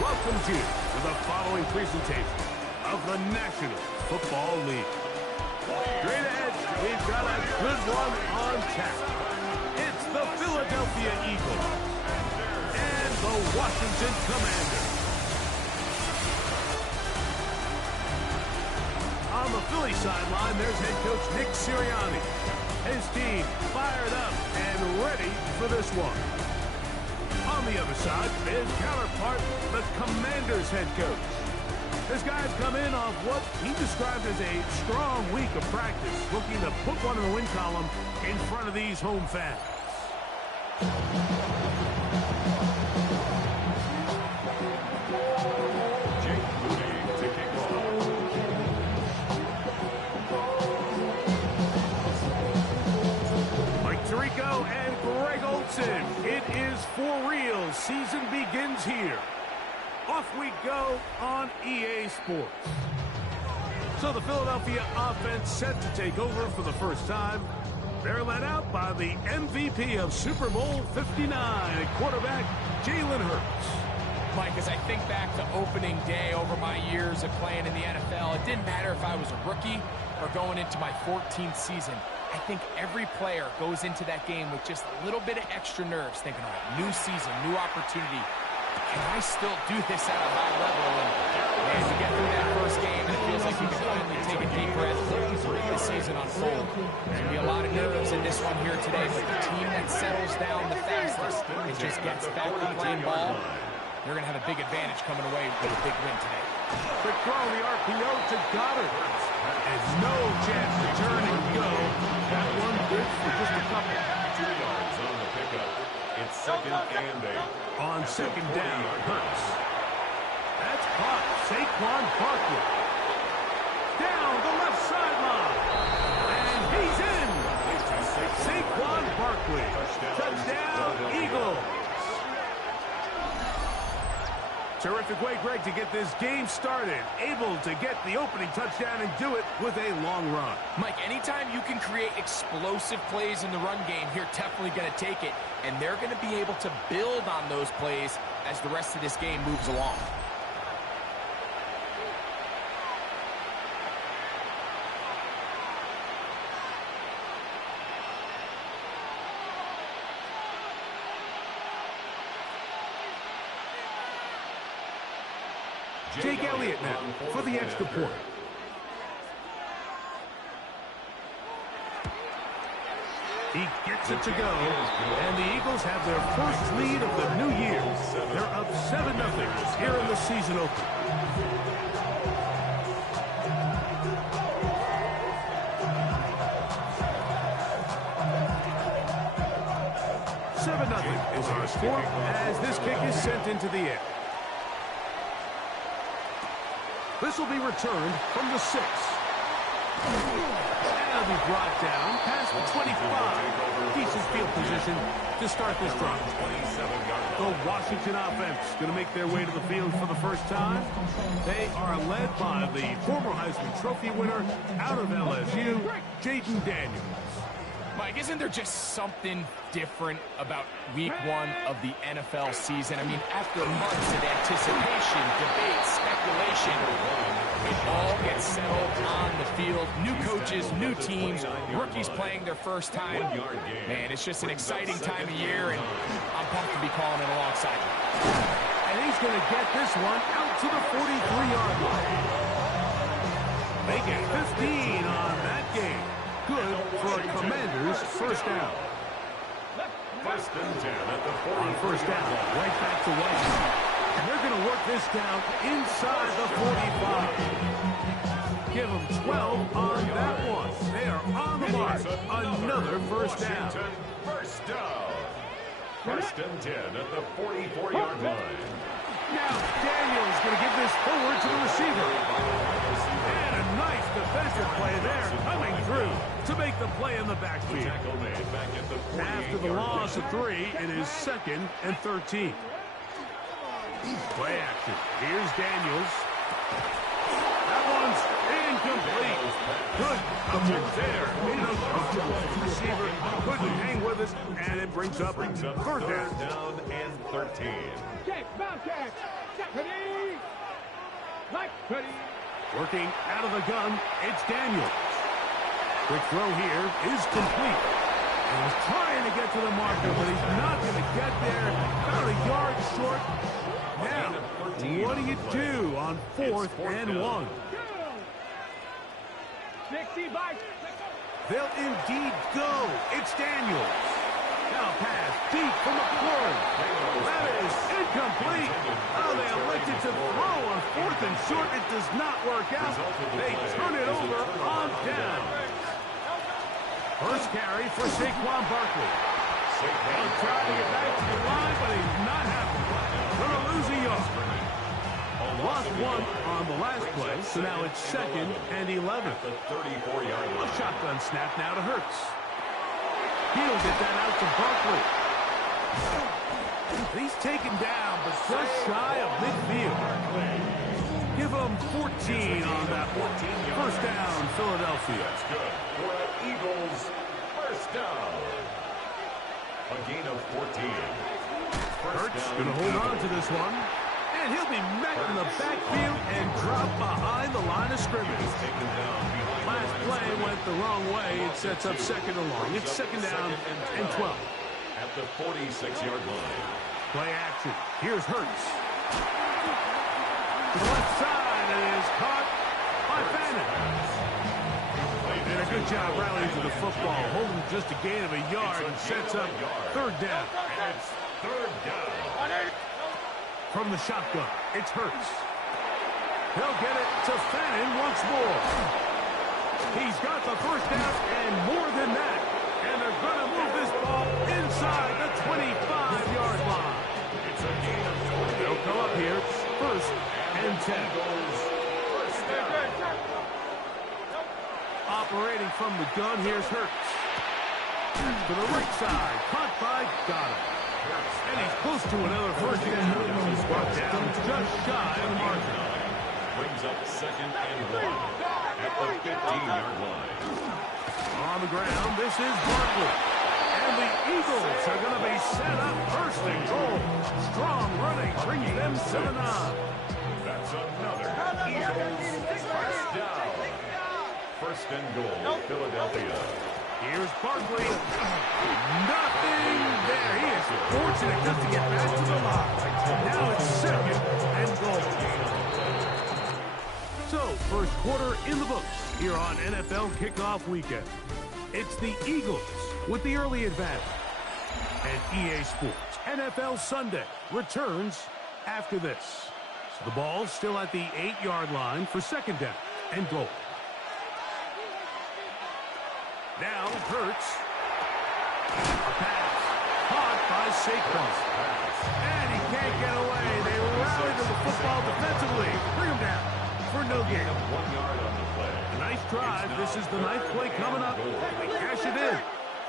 Welcomes you to the following presentation of the National Football League. Straight ahead, we've got a good one on tap. It's the Philadelphia Eagles and the Washington Commanders. On the Philly sideline, there's head coach Nick Sirianni. His team fired up and ready for this one. On the other side, his counterpart, the Commanders head coach. This guy's come in off what he described as a strong week of practice, looking to put one in the win column in front of these home fans. Mike Tirico and Greg Olsen. It is for real. Season begins here. Off we go on EA Sports. So the Philadelphia offense set to take over for the first time. They're led out by the MVP of Super Bowl 59 at quarterback Jalen Hurts. Mike, as I think back to opening day over my years of playing in the NFL, it didn't matter if I was a rookie or going into my 14th season. I think every player goes into that game with just a little bit of extra nerves, thinking, all right, new season, new opportunity. Can I still do this at a high level? And to get through that first game, it feels like you can finally take a deep breath and the season unfold. There's going to be a lot of nerves in this one here today, but the team that settles down the fastest and just gets back to playing ball, they're going to have a big advantage coming away with a big win today. The throw, the RPO to Goddard. And no chance to turn and go. That one good for just a couple. 2 yards on the pickup. It's second and 8. On second down, Hurts. That's caught. Saquon Barkley. Down the left sideline. And he's in. Saquon Barkley. Touchdown, Eagles. Terrific way, Greg, to get this game started. Able to get the opening touchdown and do it with a long run. Mike, anytime you can create explosive plays in the run game, you're definitely going to take it. And they're going to be able to build on those plays as the rest of this game moves along. Jake Elliott now for the extra point. He gets it to go, and the Eagles have their first lead of the new year. They're up 7-0 here in the season opener. Is our score as this kick is sent into the air. This will be returned from the 6. That'll be brought down past the 25. Decent field position to start this drive. The Washington offense going to make their way to the field for the first time. They are led by the former Heisman Trophy winner out of LSU, Jayden Daniels. Mike, isn't there just something different about week one of the NFL season? I mean, after months of anticipation, debate, speculation, it all gets settled on the field. New coaches, new teams, rookies playing their first time. Man, it's just an exciting time of year, and I'm pumped to be calling it alongside you. And he's going to get this one out to the 43-yard line. They get 15 on that game. Good for a Commanders first down. First and 10 at the 40. On first down, right back to West. And they're going to work this down inside the 45. Give them 12 on that one. They are on the mark. Another first down. First down. First and 10 at the 44-yard line. Now Daniels going to give this forward to the receiver. And a nice defensive play there coming through to make the play in the backfield. Tackle made back at the 48-yard line. After the loss of 3, it is 2nd and 13. Play action. Here's Daniels. That one's incomplete. Good attempt there. The receiver couldn't hang with it, and it brings up third down and 13. Working out of the gun, it's Daniels. Quick throw here is complete. And he's trying to get to the marker, but he's not going to get there. About a yard short. Now, what do you do on 4th and 1? They'll indeed go. It's Daniels. Now pass deep from McLaurin. That is incomplete. Oh, they elected to throw on 4th and short. It does not work out. They turn it over on down. First carry for Saquon Barkley. He'll try to get back to the line, but he's not happy. Going to lose a yard. Lost 1 on the last play, so now it's 2nd and 11. The 34-yard line. A shotgun snap now to Hurts. He'll get that out to Barkley. He's taken down, but just shy of midfield. Give him 14 on that one. First down, Philadelphia. That's good. For the Eagles, first down. A gain of 14. Hurts going to hold on to this one. And he'll be met in the backfield and dropped behind the line of scrimmage. Last play went the wrong way. It sets up 2nd and long. It's 2nd down and 12. At the 46-yard line. Play action. Here's Hurts. To the left side, and it is caught by Fannin. Did a good job rallying to the football, holding just a gain of a yard, and sets up 3rd down. And it's 3rd down. From the shotgun, it's Hurts. He'll get it to Fannin once more. He's got the first down and more than that. And they're going to move this ball inside the 25-yard line. It's a gain of 20. They'll come up here, 1st and 10. First down. Operating from the gun, here's Hurts. To the right side, caught by Goddard. And he's close to another first down. Brought down just shy of the marker. Brings up 2nd and 1 at the 15-yard line. On the ground, this is Barkley. And the Eagles are going to be set up 1st and goal. Strong running brings them to the 9. That's another Eagles first down. 1st and goal, Philadelphia. Here's Barkley. Nothing there. He is fortunate just to get back to the line. Now it's 2nd and goal. So, first quarter in the books here on NFL Kickoff Weekend. It's the Eagles with the early advantage. And EA Sports NFL Sunday returns after this. So the ball's still at the 8-yard line for 2nd down and goal. Now Hurts. A pass. Caught by Saquon. And he can't get away. They rally to the football defensively. Bring him down for no gain. 1 yard on the play. A nice drive. This is the 9th play coming up. They cash it in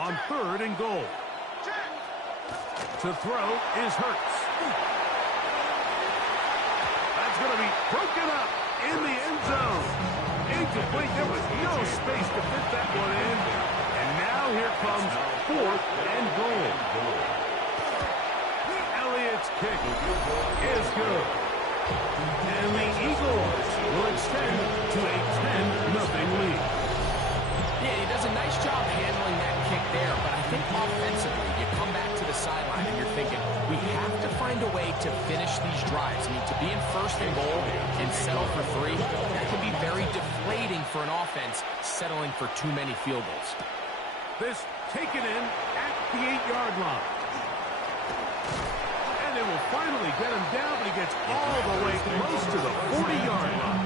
on 3rd and goal. To throw is Hurts. That's going to be broken up in the end zone. Incomplete. There was no space to fit that one in. And now here comes 4th and goal. Elliott's kick is good. And the Eagles will extend to a 10-0 lead. Yeah, he does a nice job handling that kick there, but I think offensively, you come back to the sideline and you're thinking, we have to find a way to finish these drives. I mean, to be in 1st and goal and settle for 3, that can be very deflating for an offense settling for too many field goals. This taken in at the 8-yard line. And they will finally get him down, but he gets all the way close to the 40-yard line.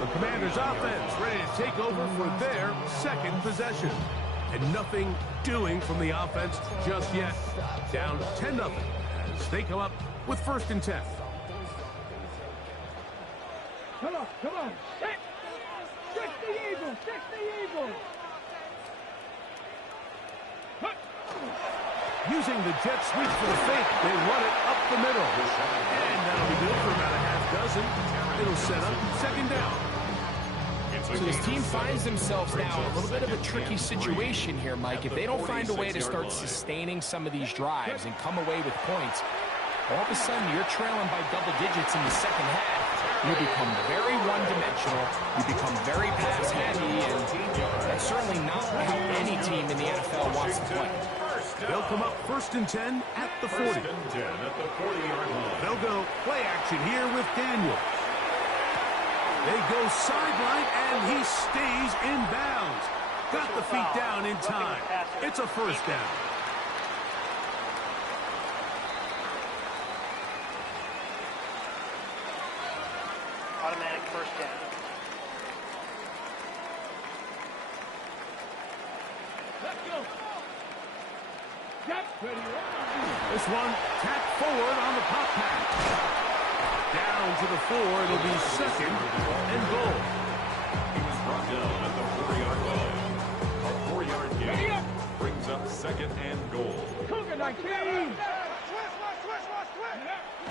The Commanders' offense ready to take over for their second possession. And nothing doing from the offense just yet. Down 10-0 as they come up with 1st and 10. Come on, come on. Stick the eagle, stick the eagle. Using the jet sweep for the fake, they run it up the middle. And that'll be good for about a half dozen. It'll set up 2nd down. So this team finds themselves now in a little bit of a tricky situation here, Mike. If they don't find a way to start sustaining some of these drives and come away with points, all of a sudden you're trailing by double digits in the second half. You become very one-dimensional. You become very pass-heavy, and that's certainly not how any team in the NFL wants to play. They'll come up 1st and 10 at the 40. 1st and 10 at the 40-yard line. They'll go play action here with Daniel. They go sideline, and he stays in bounds. Got the feet down in time. It's a 1st down. Automatic 1st down. Let's go. This one tapped forward on the pop pass. Down to the 4. It'll be 2nd and goal. He was brought down at the 4-yard line. A 4-yard gain brings up 2nd and goal. Cougar 19.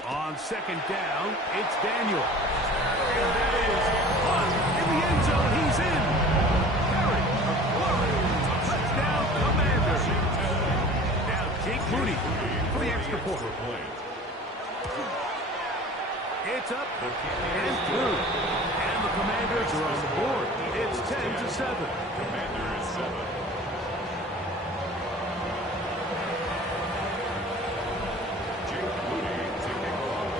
On 2nd down, it's Daniel. And that is caught in the end zone. He's in. Terry McLaurin. Touchdown, Commanders. Now Jake Moody for the extra point. It's up and through. And the Commanders are on the board. It's 10-7. Commanders 7. Jake Moody taking off.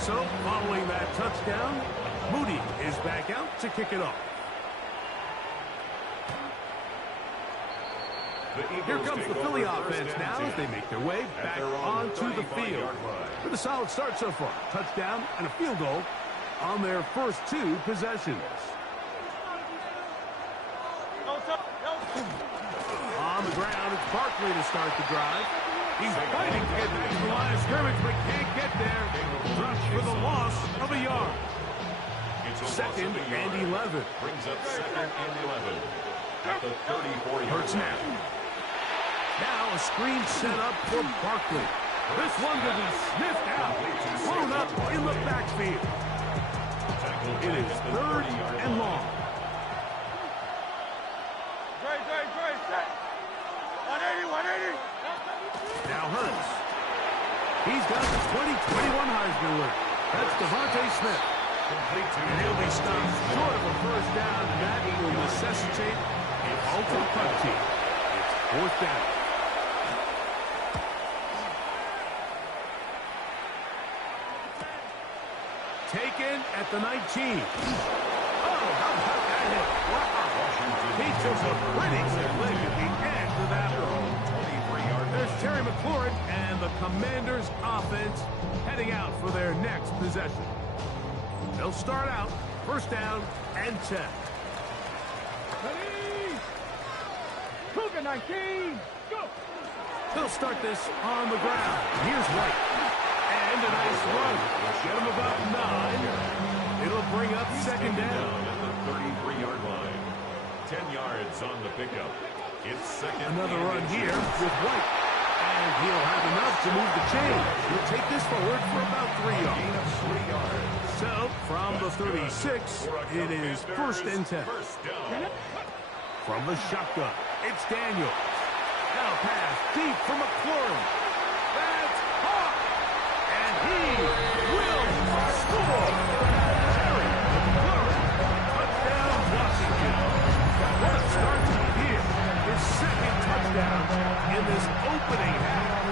So, following that touchdown, Moody is back out to kick it off. Here comes the Philly offense now as they make their way back onto the field. With a solid start so far. Touchdown and a field goal on their first 2 possessions. On the ground, it's Barkley to start the drive. He's fighting to get back to the line of scrimmage, but can't get there. Drops for the loss of a yard. 2nd and 11. Brings up 2nd and 11 at the 34-yard Hurts line. now. Now a screen set up for Barkley. This one to be sniffed out. Thrown up in the backfield. It is 3rd and long. Set. 180. Now Hurts. He's got the 2021 Heisman winner. That's Devontae Smith. And he'll be stopped short of a 1st down, and that will necessitate a halted punt team. It's 4th down. Taken at the 19. Oh, how about that hit? Wow. He took a pretty good leg at the end of that one. 23-yard. There's Terry McLaurin and the Commanders offense heading out for their next possession. They'll start out 1st down and 10. Ready. Cougar 19. Go. They'll start this on the ground. Here's White. And a nice run. Get him about 9. It'll bring up 2nd down. At the 33-yard line. 10 yards on the pickup. It's 2nd. Another run here with White. And he'll have enough to move the chain. He'll take this forward for about 3 Gain yards. of 3 yards. So, from the 36, it is 1st and 10. 1st down. From the shotgun, it's Daniel. Now pass deep for McLaurin. That's caught. And he will score. Terry McLaurin. Touchdown, Washington. What a start to the year. His 2nd touchdown in this opening half.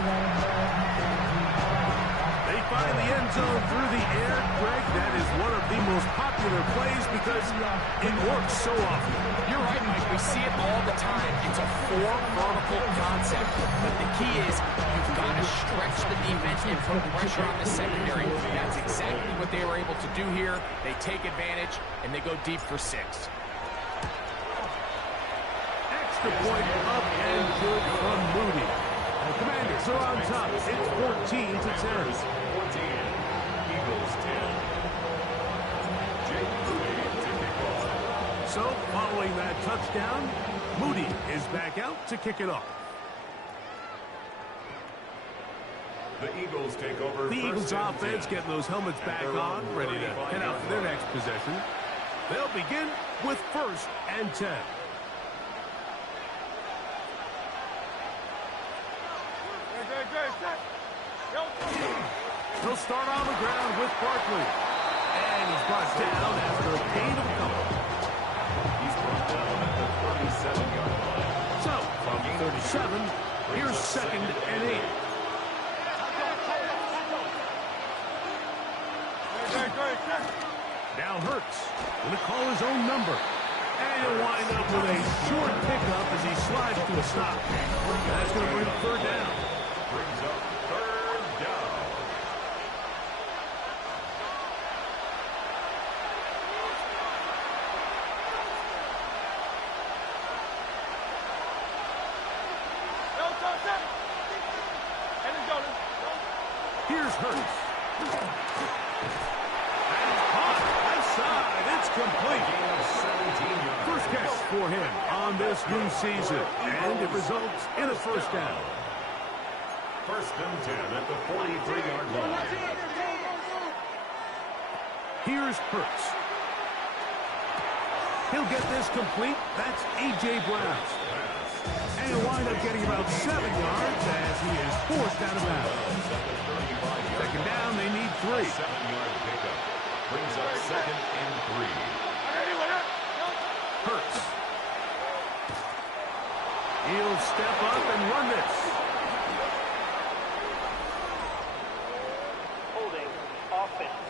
They find the end zone through the air, Greg, that is one of the most popular plays because it works so often. You're right, Mike. We see it all the time. It's a four-vertical concept. But the key is you've got to stretch the defense and put pressure on the secondary. That's exactly what they were able to do here. They take advantage, and they go deep for 6. Extra point up and good from Moody. The Commanders are on top. It's 14-10. 14. Eagles 10. Jake Moody to kick off. So, following that touchdown, Moody is back out to kick it off. The Eagles take over. The Eagles and offense 10. getting those helmets back on, ready to head out for their next possession. They'll begin with 1st and 10. He'll start on the ground with Barkley. And he's brought down after a gain of a couple. He's brought down at the 37-yard line. So, from 37, here's 2nd and 8. Now Hurts going to call his own number. And he'll wind up with a short pickup as he slides to a stop. That's going to bring up 3rd down. Brings up 3rd down. Here's Hurts. And caught. Left side. It's complete. Gain of 17 yards. First catch for him on this new season. And it results in a 1st down. 1st and 10 at the 43-yard line. Here's Hurts. He'll get this complete. That's A.J. Brown. And he'll wind up getting about 7 yards as he is forced out of bounds. 2nd down, they need 3. 7-yard pickup. Brings up 2nd and 3. Hurts. He'll step up and run this. Holding offense.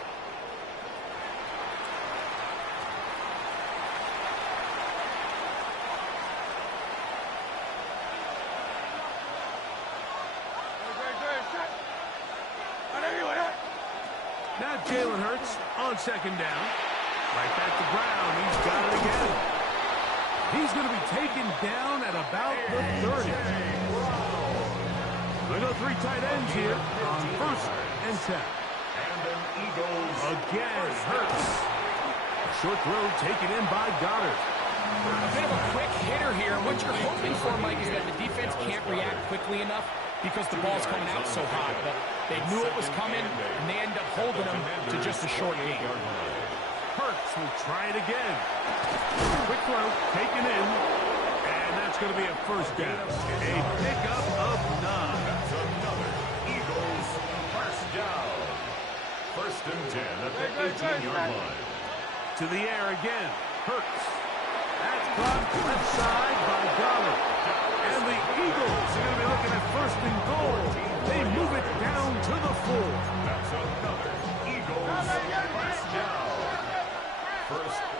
Now Jalen Hurts on 2nd down. Right back to Brown. He's got it again. He's going to be taken down at about the 30. They go 3 tight ends here on 1st and 10. And an Eagles Again, Hurts. Short throw taken in by Goddard. A bit of a quick hitter here. What you're hoping for, Mike, is that the defense can't react quickly enough because the ball's coming out so hot. But they knew it was coming, and they end up holding them to just a short gain. Hurts will try it again. Quick throw taken in, and that's going to be a 1st down. A pickup of 9. That's another Eagles 1st down. 1st and 10 at the 18-yard line. To the air again. Hurts. That's caught left side by Goddard. And the Eagles are going to be looking at 1st and goal. They move it down to the 4. That's another Eagles 1st down.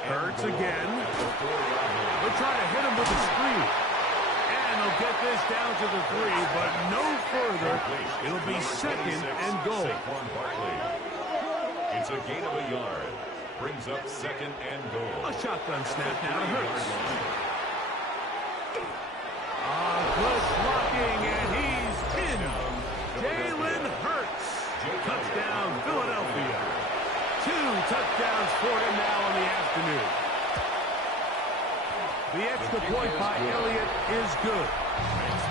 Hurts again. The 4-yard line. They'll try to hit him with a screen. And they'll get this down to the 3, but no further. It'll be 2nd and goal. Saquon Barkley. It's a gain of a yard. Brings up 2nd and goal. A shotgun snap now to Hurts. Close blocking, and he's in. Jalen Hurts. Touchdown, Philadelphia. 2 touchdowns for him now in the afternoon. The extra point by Elliott is good.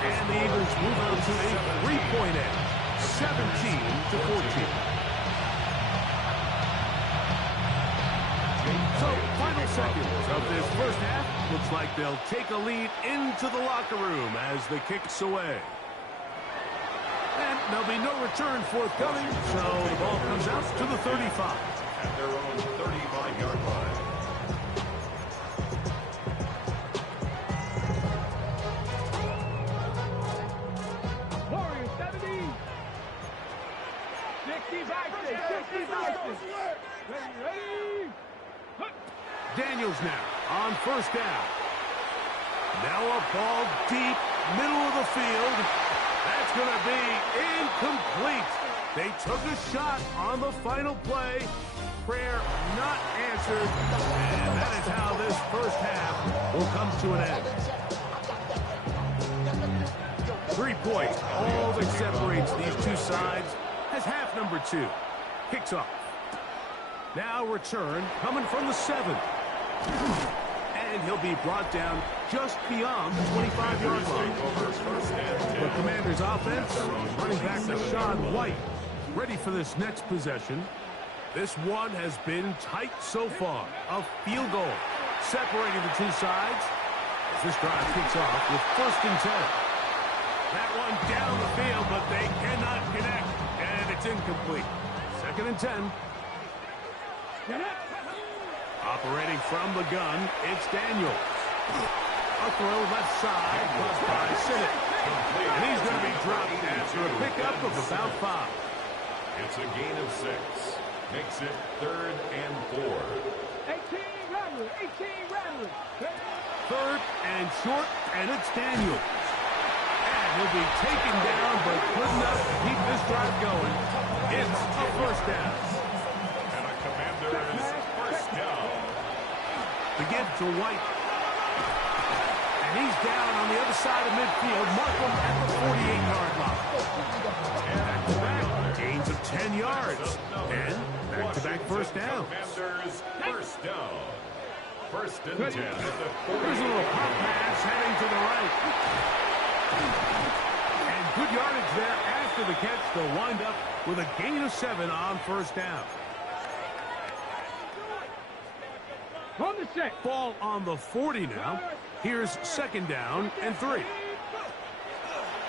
And the Eagles move on to a 3-point edge, 17-14. So, final seconds of this 1st half. Looks like they'll take a lead into the locker room as the kick's away. And there'll be no return forthcoming, so the ball comes out to the 35. At their own 35-yard line. Warriors 70. 65, 60. Ready? Daniels now on first down. Now a ball deep, middle of the field. That's going to be incomplete. They took a shot on the final play. Prayer not answered. And that is how this first half will come to an end. 3 points, all that separates these two sides, has half number 2. Kicks off. Now return coming from the 7. And he'll be brought down just beyond the 25-yard line. The Commanders' offense, running back Rachaad White, ready for this next possession. This one has been tight so far. A field goal separating the two sides as this drive kicks off with 1st and 10. That one down the field, but they cannot connect, and it's incomplete. 2nd and 10. Operating from the gun, it's Daniels. A throw left side, crossed by Sinnott. And he's going to be dropped after a pickup of about 5. It's a gain of 6. Makes it 3rd and 4. 18 Rattler, 18 Rattler. 3rd and short, and it's Daniels. And he'll be taken down, but good enough to keep this drive going. It's a 1st down. And a Commanders 1st down. The give to White. And he's down on the other side of midfield. Markham at the 48-yard line. Back-to-back gains of 10 yards. And back-to-back 1st down. Commanders 1st down. 1st and 10 at the 40. There's a little pump pass heading to the right. And good yardage there after the catch. They'll wind up with a gain of 7 on 1st down. On the set. Ball on the 40 now. Here's 2nd down and 3.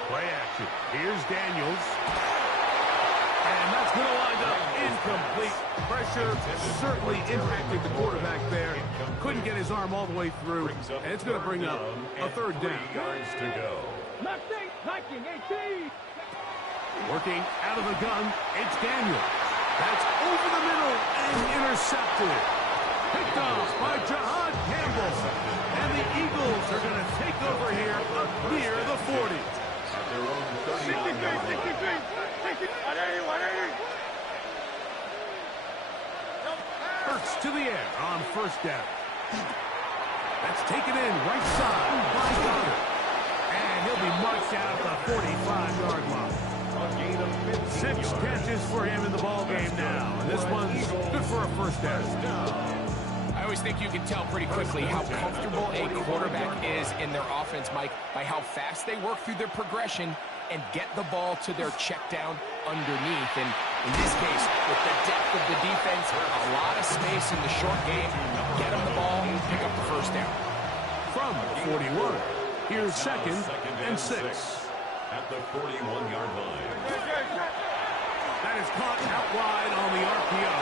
Play action. Here's Daniels. And that's going to wind up incomplete. Pressure certainly impacted the quarterback there. Couldn't get his arm all the way through. And it's going to bring up a 3rd down. 3 yards to go. Mustang, Viking, 18. Working out of the gun, it's Daniels. That's over the middle and intercepted. Picked off by Jahad Campbell. And the Eagles are going to take over here up near the 40. At their own 39-yard line. Hurts to the air on 1st down. That's taken in right side by Goddard. And he'll be marked out at the 45-yard line. A gain of 15 6 yards. catches for him in the ball game now. And this one's good for a 1st down. I always think you can tell pretty quickly how comfortable a quarterback is in their offense, Mike, by how fast they work through their progression and get the ball to their check down underneath. And in this case, with the depth of the defense, a lot of space in the short game, get them the ball, pick up the 1st down. From the 41, here's 2nd and 6. At the 41-yard line. That is caught out wide on the RPO.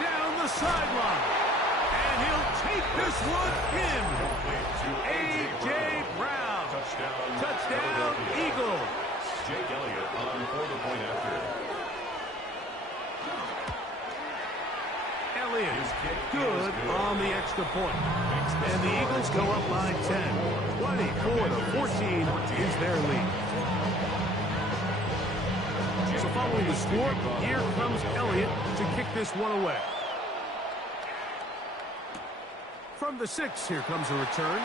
Down the sideline. And he'll take this one in. A.J. Brown. Touchdown, Eagles. Jake Elliott on for the point after. Elliott good on the extra point. And the Eagles go up by 10. 24-14 is their lead. So following the score, here comes Elliott to kick this one away. From the 6, here comes a return.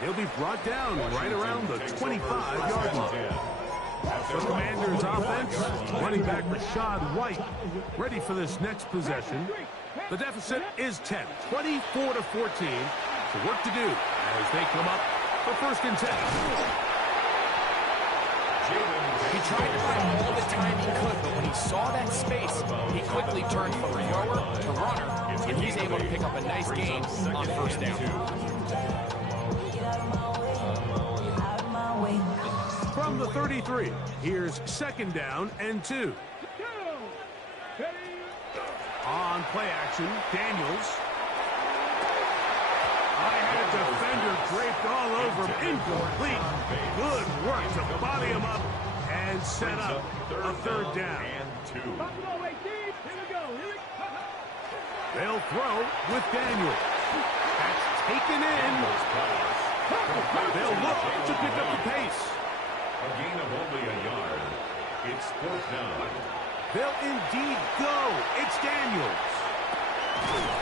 He'll be brought down right around the 25-yard line. The Commanders' offense, running back Rachaad White, ready for this next possession. The deficit is 10, 24-14. So work to do as they come up for 1st and 10. He tried to buy all the time he could, but when he saw that space, he quickly turned from thrower to runner, and he's able to pick up a nice gain on 1st down. From the 33, here's 2nd down and 2. On play action, Daniels. I had a defender draped all over him. Incomplete. Good work to body him up. And set up a third down. And 2. Buffalo 18. Here we go. They'll throw with Daniel. That's taken in. They'll look to pick up the pace. A gain of only a yard. It's 4th down. They'll indeed go. It's Daniels.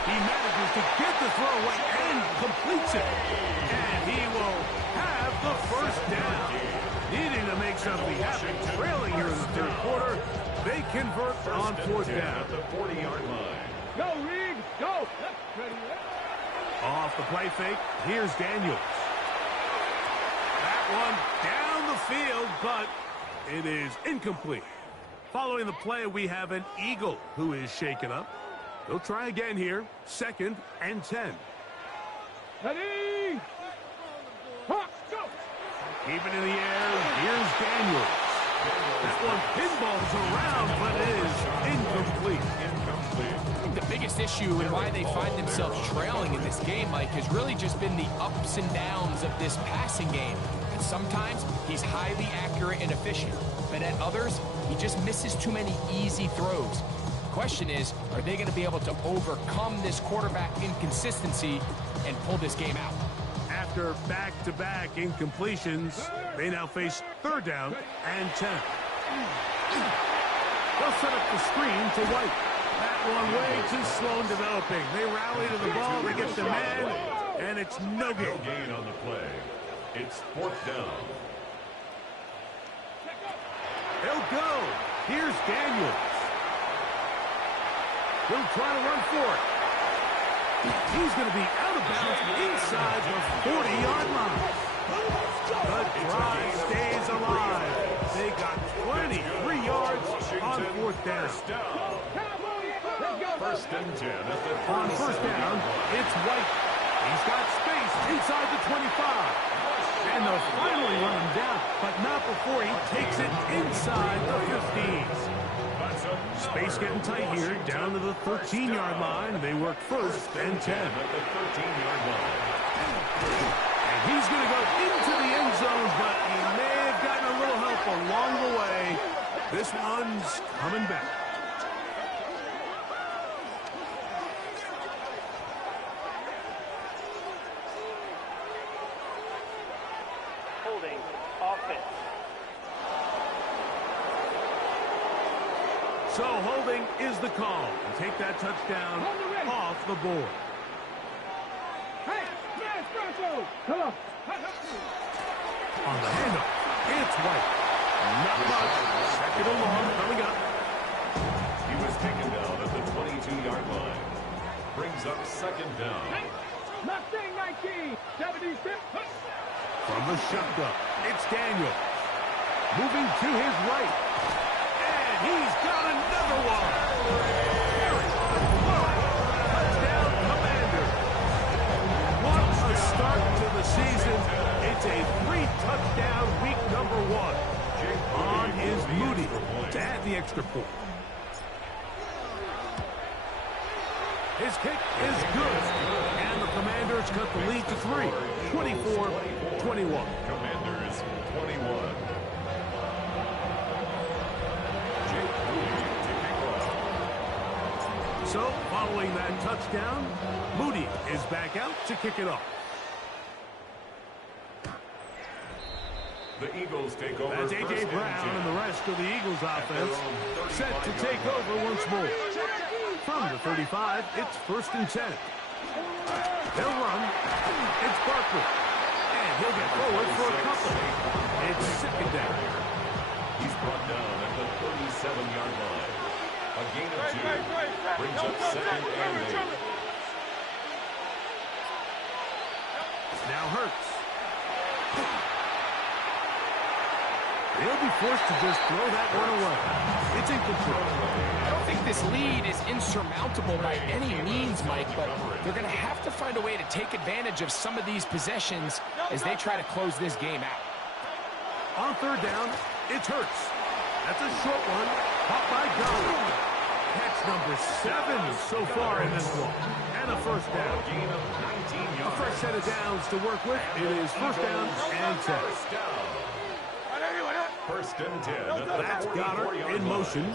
He manages to get the throw away and completes it. And he will have the first down. Needing to make something happen. Trailing here in the third quarter. They convert on 4th down. At the 40-yard line. Go, Reed. Go. Ready. Off the play fake. Here's Daniels. That one down the field, but it is incomplete. Following the play, we have an Eagle who is shaken up. They'll try again here. 2nd and 10. Ready. Go. Keep it in the air. Here's Daniels. That one pinballs around, but it is incomplete. I think the biggest issue and why they find themselves trailing in this game, Mike, has really just been the ups and downs of this passing game. And sometimes he's highly accurate and efficient, but at others, he just misses too many easy throws. The question is, are they going to be able to overcome this quarterback inconsistency and pull this game out? After back-to-back incompletions, they now face 3rd down and 10. They'll set up the screen to White. That one way too slow in developing. They rally to the ball, they get the man, and it's no No gain. gain on the play. It's 4th down. He'll go. Here's Daniels. He'll try to run for it. He's going to be out of bounds inside the 40-yard line. The drive stays alive. They got 23 yards on 4th down. 1st and 10 at the 37. On 1st down, it's White. He's got space inside the 25. And they'll finally run him down, but not before he takes it inside the 15. Space getting tight here, down to the 13-yard line. They work 1st and 10. At the 13-yard line. And he's going to go into the end zone, but he may have gotten a little help along the way. This one's coming back. Holding offense. So holding is the call. And take that touchdown off the board. Hey, smash Bronco. Come on. On the handoff, it's White. Not much. 2nd and long coming up. He was taken down at the 22-yard line. Brings up 2nd down. Mustang 19. 76. From the shotgun, it's Daniel. Moving to his right. And he's got another one. Carry the fly. Touchdown, Commander. What a start to the season. It's a 3-touchdown week number 1. On is Moody to add the extra point. His kick is good. And the Commanders cut the lead to 3. 24-21. Commanders 21. Jake Moody to kick off. So, following that touchdown, Moody is back out to kick it off. The Eagles take over. That's A.J. Brown and the rest of the Eagles offense set to take over once more. From the 35, it's 1st and 10. They'll run. It's Barkley. And he'll get forward for a couple. It's 2nd down. He's brought down at the 37-yard line. A gain of 2. Brings up 2nd and 8. Now Hurts. They'll be forced to just throw that one away. It's incomplete. I don't think this lead is insurmountable by any means, Mike, but they're going to have to find a way to take advantage of some of these possessions as they try to close this game out. On 3rd down, it's Hurts. That's a short one. Caught by Golladay. Catch number 7 so far in this one. And a 1st down. Gain of 19 A yards. fresh set of downs to work with. It is 1st down and 10. First and 10 at the That's Goddard 44-yard in line. motion.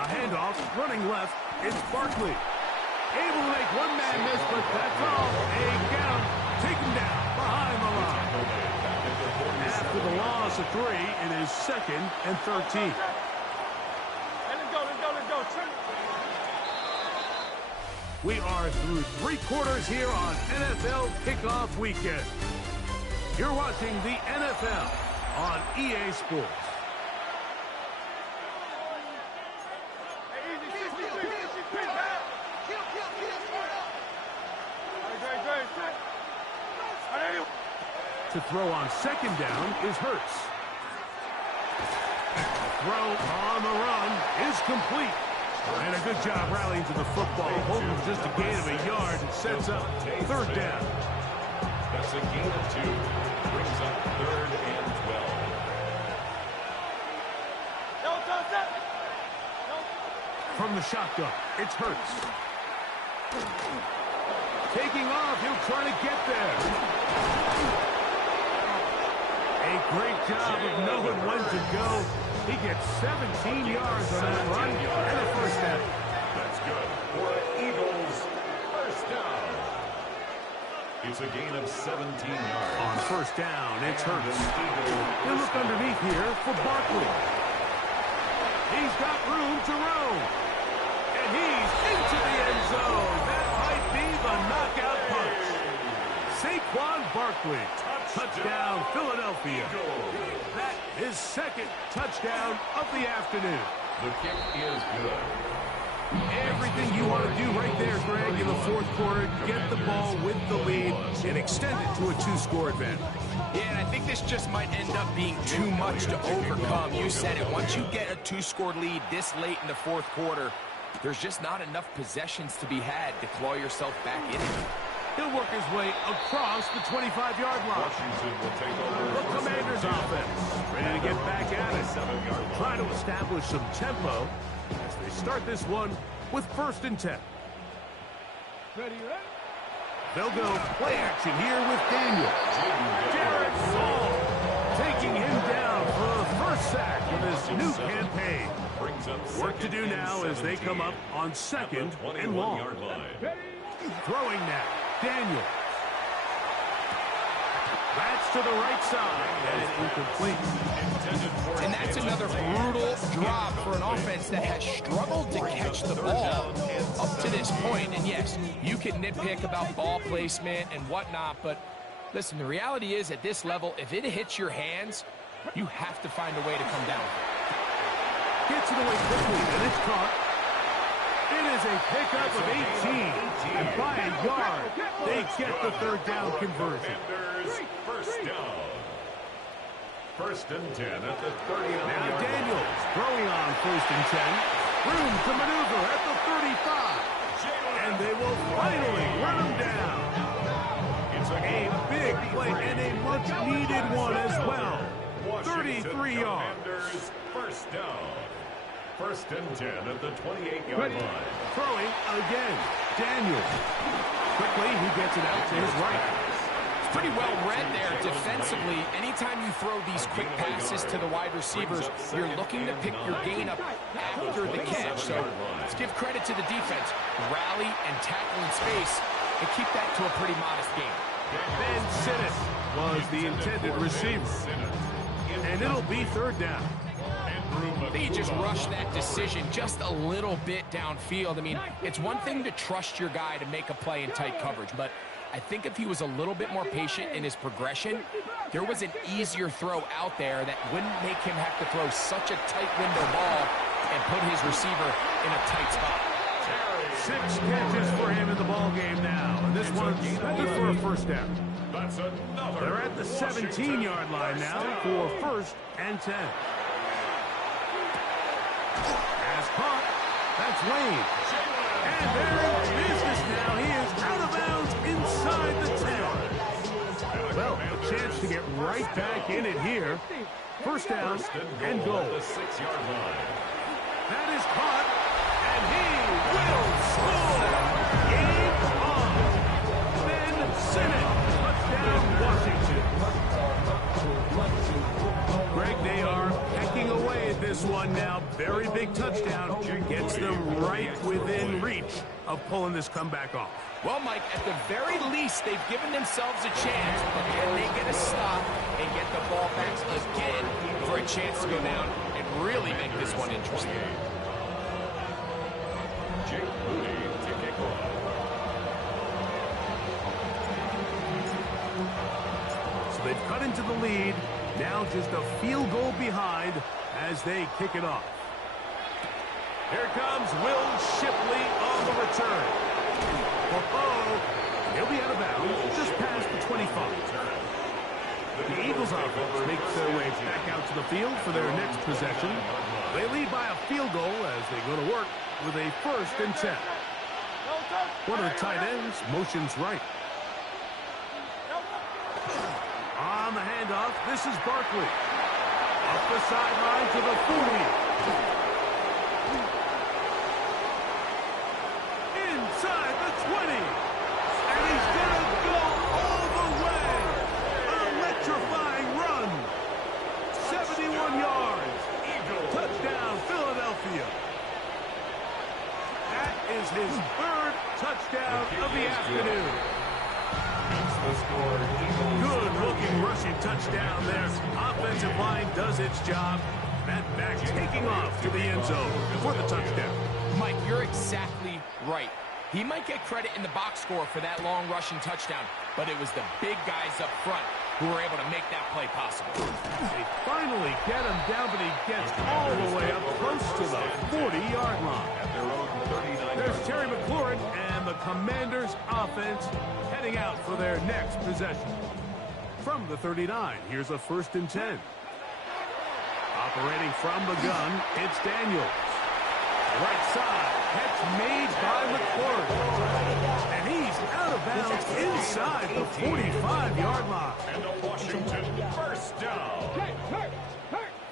A handoff, running left. It's Barkley. Able to make one man miss, but that's all. A count. Taken down behind the line. After the loss of 3, it is 2nd and 13. Let's go. We are through 3 quarters here on NFL Kickoff Weekend. You're watching the NFL on EA Sports. To throw on 2nd down is Hurts. Throw on the run is complete. And a good job rallying to the football. Holding just a gain of a yard and sets up 3rd down. That's a gain of 2. Brings up 3rd and 12. From the shotgun, it's Hurts. Taking off, he'll try to get there. A great job of knowing when to go. He gets 17 yards on that run and a 1st down. That's good for an Eagles first down. It's a gain of 17 yards. On 1st down, it's Hurts. Eagles He'll look underneath here for Barkley. He's got room to roam. And he's into the end zone. That might be the knockout punch. Saquon Barkley. Touchdown, Philadelphia. That is 2nd touchdown of the afternoon. The kick is good. Everything you want to do right there, Greg, in the 4th quarter. Get the ball with the lead and extend it to a 2-score advantage. Yeah, and I think this just might end up being too much to overcome. You said it. Once you get a 2-score lead this late in the 4th quarter, there's just not enough possessions to be had to claw yourself back in it. He'll work his way across the 25-yard line. Washington will take over. The Commanders' offense ready to get back at it. Try to establish some tempo as they start this one with 1st and 10. Ready? They'll go play action here with Daniel. Jared Saul taking him down for the 1st sack of his new campaign. Work to do now as they come up on 2nd and long. Throwing now, Daniel. That's to the right side and incomplete. And that's another brutal drop for an offense that has struggled to catch the ball up to this point. And yes, you can nitpick about ball placement and whatnot, but listen, the reality is at this level, if it hits your hands, you have to find a way to come down. Gets it away quickly, and it's caught. It is a pickup of 18, and by a yard, they get the 3rd down conversion. First down. 1st and 10 at the 39-yard line. Now Daniels throwing on 1st and 10. Room to maneuver at the 35. And they will finally run him down. It's a big play and a much-needed one as well. 33 yards. First down. 1st and 10 at the 28-yard line. Throwing again. Daniels. Quickly, he gets it out to his right. It's pretty well read there defensively. Anytime you throw these quick passes to the wide receivers, you're looking to pick your gain up after the catch. So let's give credit to the defense. Rally and tackle in space and keep that to a pretty modest gain. Ben Sinnott was the intended receiver. And it'll be 3rd down. I think he just rushed that decision just a little bit downfield. I mean, it's one thing to trust your guy to make a play in tight coverage, but I think if he was a little bit more patient in his progression, there was an easier throw out there that wouldn't make him have to throw such a tight window ball and put his receiver in a tight spot. 6 catches for him in the ball game now, and this one's good for a 1st down. They're at the 17-yard line now for 1st and 10. As caught, that's Wayne. And they're in business now. He is out of bounds inside the 10. Well, a chance to get right back in it here. 1st down and goal. The 6-yard line. That is caught, and he will score. Game on. Ben Sinnott, touchdown Washington. very big touchdown gets them right within reach of pulling this comeback off. Well, Mike, at the very least, they've given themselves a chance, but can they get a stop and get the ball back again for a chance to go down and really make this one interesting? Jake Moody to kick off. So they've cut into the lead. Now just a field goal behind as they kick it off. Here comes Will Shipley on the return. He'll be out of bounds just past the 25. The Eagles offense makes their way back out to the field for their next possession. They lead by a field goal as they go to work with a 1st and 10. One of the tight ends motions right. On the handoff, this is Barkley. Up the sideline to the 40. Inside the 20. And he's going to go all the way. An electrifying run. 71 yards. Touchdown, Philadelphia. That is his 3rd touchdown of the afternoon. Good-looking rushing touchdown there. Offensive line does its job. That back taking off to the end zone for the touchdown. Mike, you're exactly right. He might get credit in the box score for that long rushing touchdown, but it was the big guys up front who were able to make that play possible. They finally get him down, but he gets all the way up close to the 40-yard line. There's Terry McLaurin and the Commanders' offense heading out for their next possession. From the 39, here's a 1st and 10. Operating from the gun, it's Daniels. Right side, catch made by McLaurin. And he's out of bounds inside the 45-yard line. And the Washington 1st down.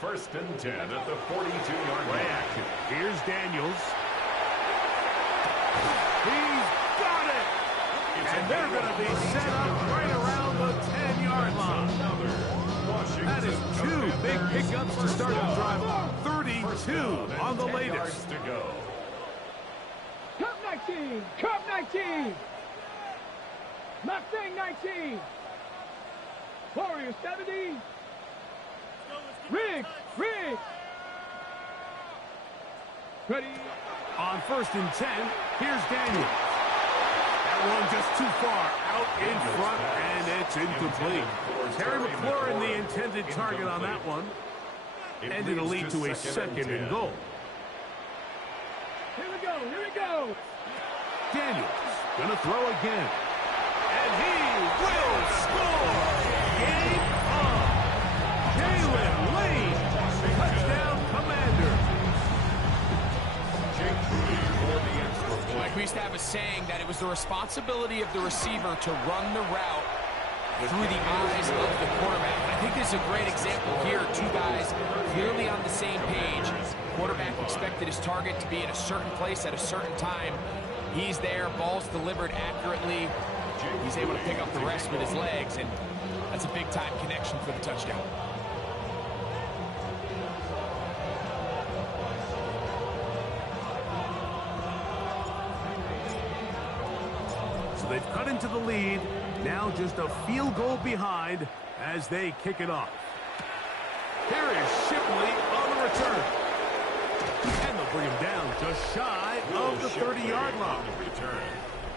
1st and 10 at the 42-yard Play line. action. Here's Daniels. He's got it! And they're going to be set up right around the 10-yard line. That is 2 big pickups to start the drive. 32 on the latest. To go. Cup 19! Cup 19! Mustang 19! Warrior 70! Riggs! Riggs! Ready? On 1st and 10, here's Daniels. That one just too far out in front, and it's incomplete. Terry McLaurin, the intended target on that one, and it'll lead to a 2nd and goal. Here we go! Here we go! Daniels gonna throw again, and he will score. Game on. Jalen Lane, touchdown, Commanders. Like we used to have a saying that it was the responsibility of the receiver to run the route through the eyes of the quarterback. I think this is a great example here. 2 guys clearly on the same page. Quarterback expected his target to be in a certain place at a certain time. He's there, ball's delivered accurately. He's able to pick up the rest with his legs, and that's a big-time connection for the touchdown. So they've cut into the lead. Now just a field goal behind as they kick it off. Here is Shipley on the return. And they'll bring him down just shy of the 30-yard line.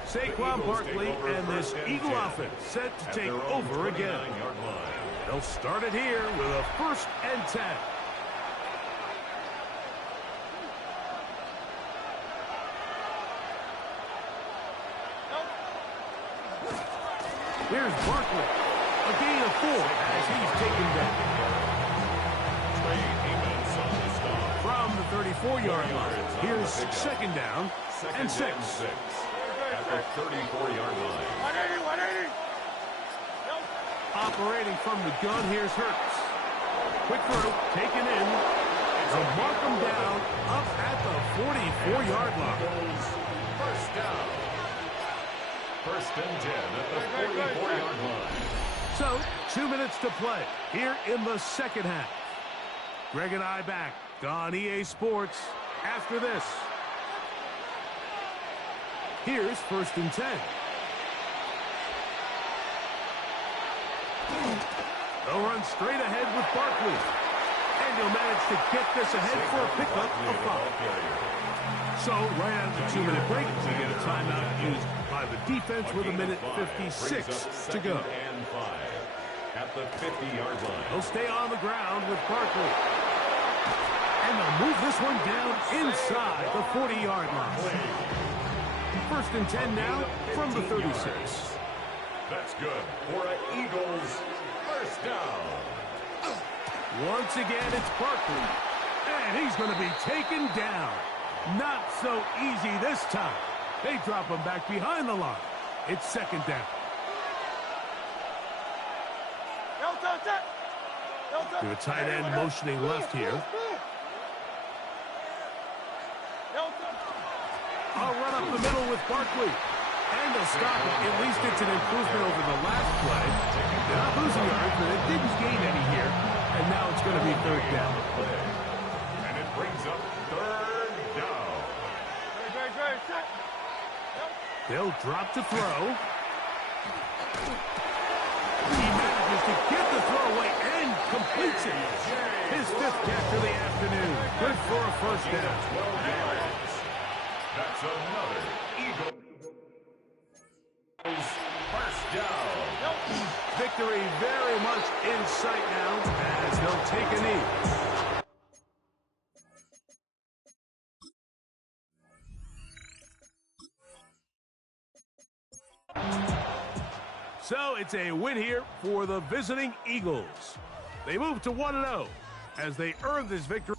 Saquon Barkley and this Eagle offense set to take over again. They'll start it here with a 1st and 10. Here's Barkley. A gain of 4 as he's taken down. From the 34-yard line, here's 2nd down and 6. At the 34-yard line. 180! Operating from the gun, here's Hurts. Quick throw, taken in. They'll mark him down up at the 44-yard line. 1st down. 1st and 10 at the 44-yard line. So, 2 minutes to play here in the 2nd half. Greg and I back on EA Sports after this. Here's 1st and 10. They'll run straight ahead with Barkley. And he'll manage to get this ahead for a pickup of 5. So, right out of the 2-minute break, we get a timeout used by the defense with 1:56 to go. At the 50-yard line. He'll stay on the ground with Barkley. And they'll move this one down inside the 40-yard line. 1st and 10 now from the 36. That's good for an Eagles first down. Once again, it's Barkley. And he's going to be taken down. Not so easy this time. They drop him back behind the line. It's 2nd down. The tight end motioning left here. I'll run up the middle with Barkley. And they'll stop it. At least it's an improvement over the last play. They're not losing yards, but it didn't gain any here. And now it's going to be 3rd down. And it brings up 3rd down. They'll drop to throw. He manages to get the throw away and completes it. His 5th catch of the afternoon. Good for a 1st down. 12 yards. That's another Eagles first down. Victory very much in sight now as they'll take a knee. So it's a win here for the visiting Eagles. They move to 1-0 as they earn this victory.